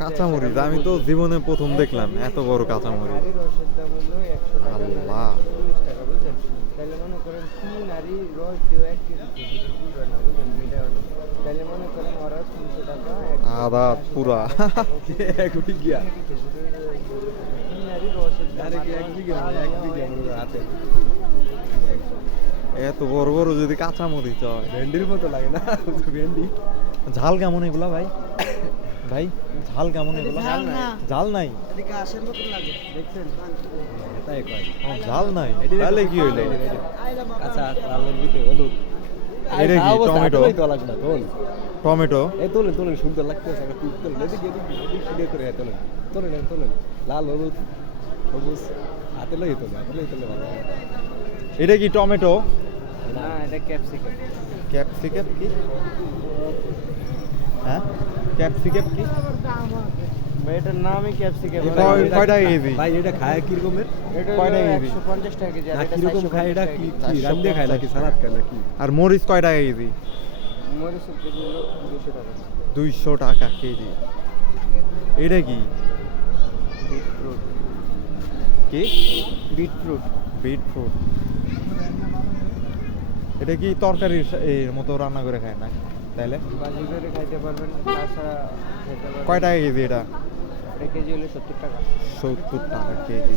কাঁচামরিচ আমি তো জীবনে প্রথম দেখলাম এত বড় কাঁচামরিচ। নারী রসের দাম হলো 100 টাকা, আল্লাহ। 40 টাকা, বুঝছেন? তাহলে মনে করেন কি নারী রস দিয়ে 1 কেজি খেজুরের গুড় হয় না, বুঝছেন? মিটার না। তাহলে মনে করেন ওরা 300 টাকা, আদা পুরা এক বিঘা কি নারী রসের দাম আরে কি এক বিঘা মানে এক বিঘা মনে হাতে এত বড় বড় যদি কাঁচামরিচ হয়। ভেন্ডির মতো লাগে না ভেন্ডি ঝাল কেমন এগুলা ভাই? ভাই ঝাল কেমন এগুলা? ঝাল নাই। এদিকে আশের মতন লাগে, দেখছেন? তাই কয় ও, ঝাল নাই তাহলে কি হইলো? আচ্ছা লালের ভিতরে হলুদ এটা কি টমেটো? তো লাগবে না তোল টমেটো এই তোলেন তোলেন সুন্দর লাগতেছে একটা টুক তোলেন এদিকে এদিকে এদিকে ফিরে করে তোলেন তোলেন তোলেন লাল হলুদ সবুজ হাতে লই তোলে হাতে লই তোলে ভালো হয়। এটা কি টমেটো? না, এটা ক্যাপসিকাম। ক্যাপসিকাম কি? হ্যাঁ ক্যাপসিকাম কি? ভাই এটার নামই ক্যাপসিকাম। কয় টাকা কেজি? ভাই এটা খায় কিরকমের এটা কয় টাকা কেজি? 150 টাকা কেজি, আর না এটা কিরকম খায় এটা কি 450 কি রান্দে খায় নাকি সালাদ খায় নাকি আর মরিচ কয় টাকা কেজি? টাকা। মরিচের কেজি হলো 200 টাকা। 200 টাকা কেজি। এটা কি? বিটরুট। কি? বিটরুট। বিটরুট। এটা কি তরকারির এর মতো রান্না করে খায় না তাইলে? ভাজি করে খাইতে পারবেন, তাছাড়া খেতে পারবেন। কয় টাকা কেজি এটা? এটা কেজি হলো 70 টাকা। 70 টাকা কেজি।